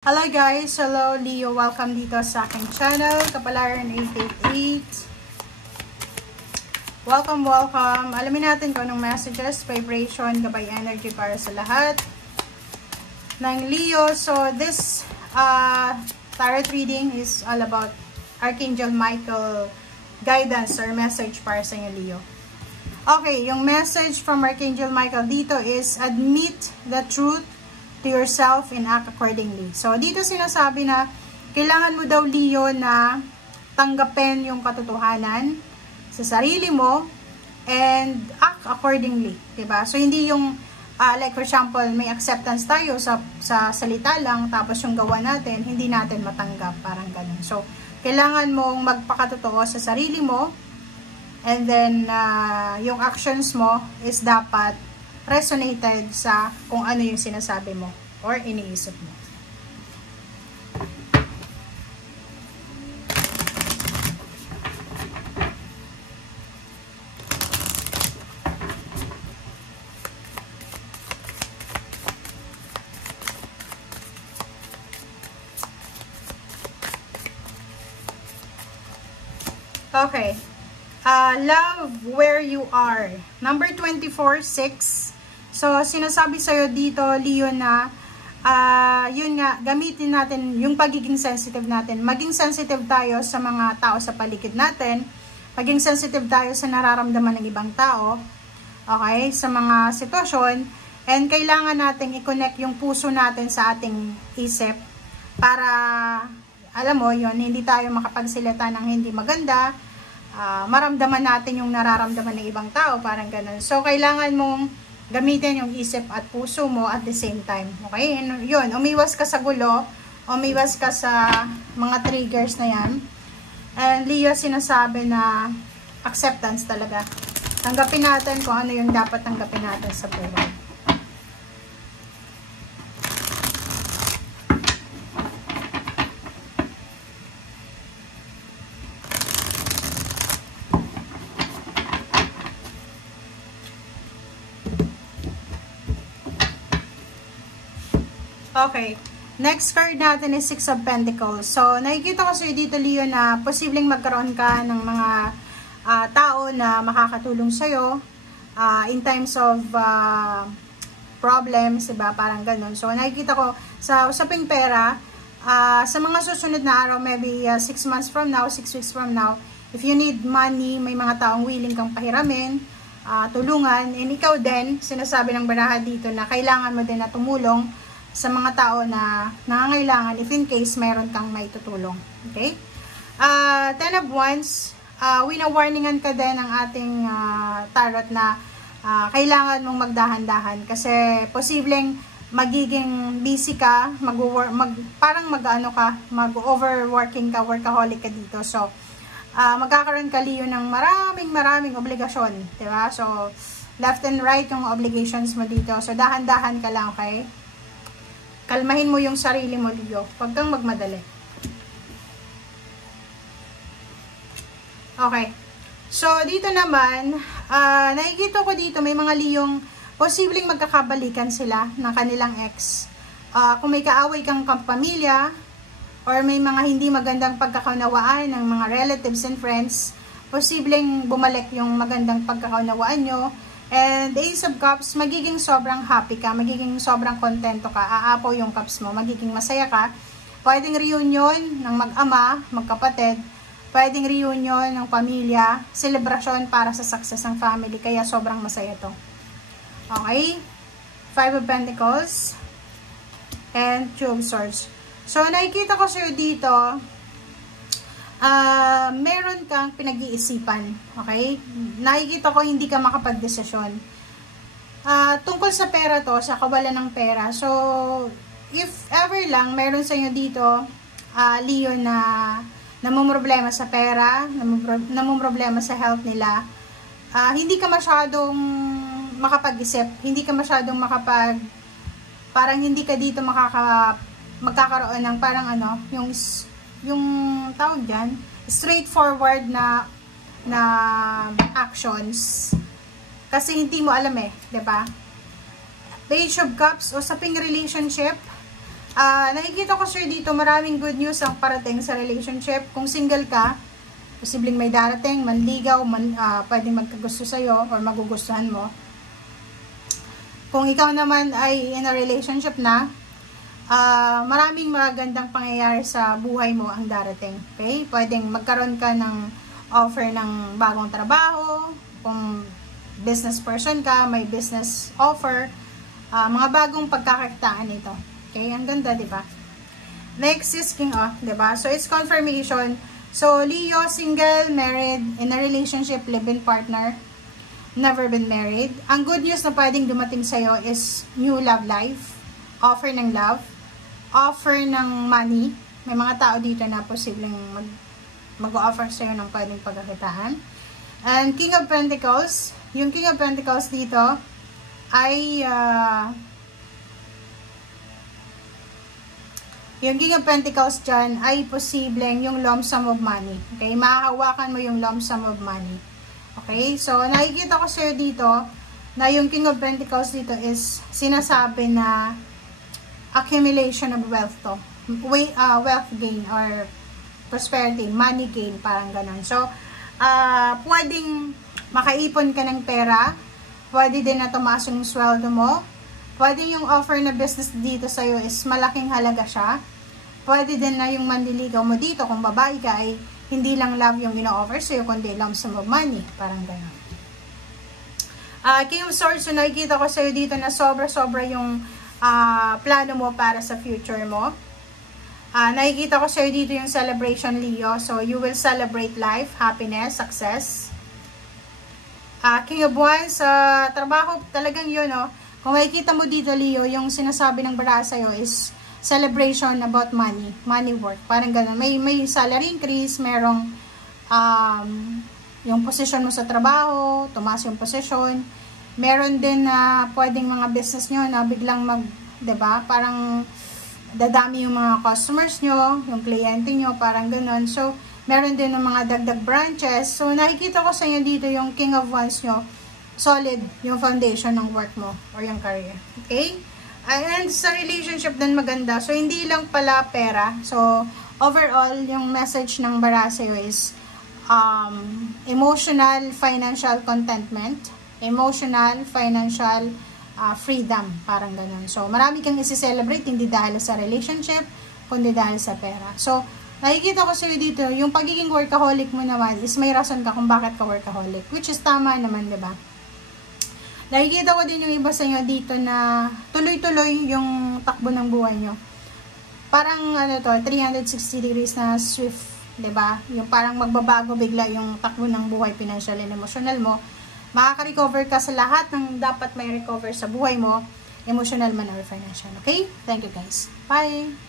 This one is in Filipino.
Hello guys! Hello Leo! Welcome dito sa aking channel, Kapalaran 888. Welcome! Alamin natin kung anong messages, vibration, gabay energy para sa lahat ng Leo. So this tarot reading is all about Archangel Michael guidance or message para sa inyo, Leo. Okay, yung message from Archangel Michael dito is admit the truth to yourself and act accordingly. So, dito sinasabi na kailangan mo daw, Leo, na tanggapin yung katotohanan sa sarili mo and act accordingly. Diba? So, hindi yung, like for example, may acceptance tayo sa salita lang, tapos yung gawa natin, hindi natin matanggap. Parang ganun. So, kailangan mong magpakatotoo sa sarili mo and then, yung actions mo is dapat resonated sa kung ano yung sinasabi mo or iniisip mo. Okay. Love where you are. Number 24, 6. So, sinasabi sa'yo dito, Leo, na yun nga, gamitin natin yung pagiging sensitive natin. Maging sensitive tayo sa mga tao sa paligid natin. Maging sensitive tayo sa nararamdaman ng ibang tao. Okay? Sa mga sitwasyon. And kailangan natin i-connect yung puso natin sa ating isip para, alam mo, yun, hindi tayo makapagsilita ng hindi maganda. Maramdaman natin yung nararamdaman ng ibang tao. Parang ganun. So, kailangan mong gamitin yung isip at puso mo at the same time. Okay? And yun, umiwas ka sa gulo, umiwas ka sa mga triggers na yan. And Leo, sinasabi na acceptance talaga. Tanggapin natin kung ano yung dapat tanggapin natin sa buhay. Okay. Next card natin is Six of Pentacles. So, nakikita ko sa'yo dito, Leo, na posibleng magkaroon ka ng mga tao na makakatulong sa'yo in times of problems, diba? Parang ganun. So, nakikita ko sa usaping pera, sa mga susunod na araw, maybe 6 months from now, 6 weeks from now, if you need money, may mga taong willing kang pahiramin, tulungan, and ikaw din, sinasabi ng baraha dito na kailangan mo din na tumulong sa mga tao na nangangailangan if in case mayroon kang may tutulong. Okay? Ten of Wands, wina-warningan ka din ng ating tarot na kailangan mong magdahan-dahan kasi posibleng magiging busy ka, parang mag-overworking ka, workaholic ka dito. So, magkakaroon ka, Leo, ng maraming obligasyon. Diba? So, left and right yung obligations mo dito. So, dahan-dahan ka lang, okay? Kalmahin mo yung sarili mo, Leo. Huwag kang magmadali. Okay. So, dito naman, nakikita ko dito, may mga Leong posibleng magkakabalikan sila ng kanilang ex. Kung may kaaway kang pamilya, or may mga hindi magandang pagkakaunawaan ng mga relatives and friends, posibleng bumalik yung magandang pagkakaunawaan nyo. And the Ace of Cups, magiging sobrang happy ka, magiging sobrang kontento ka, aapaw yung cups mo, magiging masaya ka. Pwedeng reunion ng mag-ama, magkapatid, pwedeng reunion ng pamilya, selebrasyon para sa success ng family, kaya sobrang masaya to. Okay? Five of Pentacles, and Two of Swords. So, nakikita ko sa'yo dito, meron kang pinag-iisipan, okay? Nakikita ko hindi ka makapag-desisyon. Tungkol sa pera to, sa kawalan ng pera. So, if ever lang, meron sa inyo dito, Leo, na namumroblema sa pera, namumroblema sa health nila, hindi ka masyadong makapag-isip, hindi ka masyadong parang hindi ka dito magkakaroon ng parang yung tawag dyan, straightforward na actions. Kasi hindi mo alam eh, 'di ba? Page of Cups, usaping relationship, Nakikita ko sir dito, maraming good news ang parating sa relationship. Kung single ka, posibleng may darating, manligaw, pwedeng magkagusto sa'yo or magugustuhan mo. Kung ikaw naman ay in a relationship na, maraming magandang pangyayari sa buhay mo ang darating. Okay? Pwedeng magkaroon ka ng offer ng bagong trabaho, kung business person ka, may business offer, mga bagong pagkakakitaan ito. Okay, ang ganda, di ba? Next is King of, di ba? So, it's confirmation. So, Leo, single, married, in a relationship, live-in partner, never been married. Ang good news na pwedeng dumating sa'yo is new love life, offer ng love, offer ng money. May mga tao dito na posibleng mag-offer sa'yo ng pwedeng pagkakitaan. And King of Pentacles, yung King of Pentacles dito ay yung King of Pentacles dyan ay posibleng yung lump sum of money. Okay? Mahahawakan mo yung lump sum of money. Okay? So, nakikita ko sir dito na yung King of Pentacles dito is sinasabi na accumulation of wealth to. Wealth gain or prosperity, money gain, parang ganun. So, pwedeng makaipon ka ng pera, pwede din na tumaas yung sweldo mo, pwede yung offer na business dito sa'yo is malaking halaga siya. Pwede din na yung manliligaw mo dito, kung babae ka, ay hindi lang love yung ino-offer sa'yo, kundi lump sum of money. Parang gano'n. King of Swords, so nakikita ko sa'yo dito na sobra-sobra yung plano mo para sa future mo. Nakikita ko sa'yo dito yung celebration, Leo. So, you will celebrate life, happiness, success. King of Wands, trabaho talagang yun, no? Kung makikita mo dito, Leo, yung sinasabi ng bara sa'yo is celebration about money, money work. Parang gano'n. May salary increase, merong yung position mo sa trabaho, tumaas yung position. Meron din na pwedeng mga business nyo na biglang diba? Parang dadami yung mga customers nyo, yung kliyente nyo, parang gano'n. So, meron din ng mga dagdag branches. So, nakikita ko sa inyo dito yung King of Wands nyo, solid yung foundation ng work mo or yung career. Okay? And sa relationship din maganda. So, hindi lang pala pera. So, overall, yung message ng bara sa'yo is emotional, financial contentment, emotional, financial freedom. Parang ganun. So, marami kang isi-celebrate, hindi dahil sa relationship, kundi dahil sa pera. So, nakikita ko sa'yo dito, yung pagiging workaholic mo naman is may rason ka kung bakit ka workaholic. Which is tama naman, diba? Nakikita ko din yung iba sa inyo dito na tuloy-tuloy yung takbo ng buhay nyo. Parang 360 degrees na swift, 'di ba? Yung parang magbabago bigla yung takbo ng buhay, financial and emotional mo. Makaka-recover ka sa lahat ng dapat may recover sa buhay mo, emotional man or financial. Okay? Thank you guys. Bye!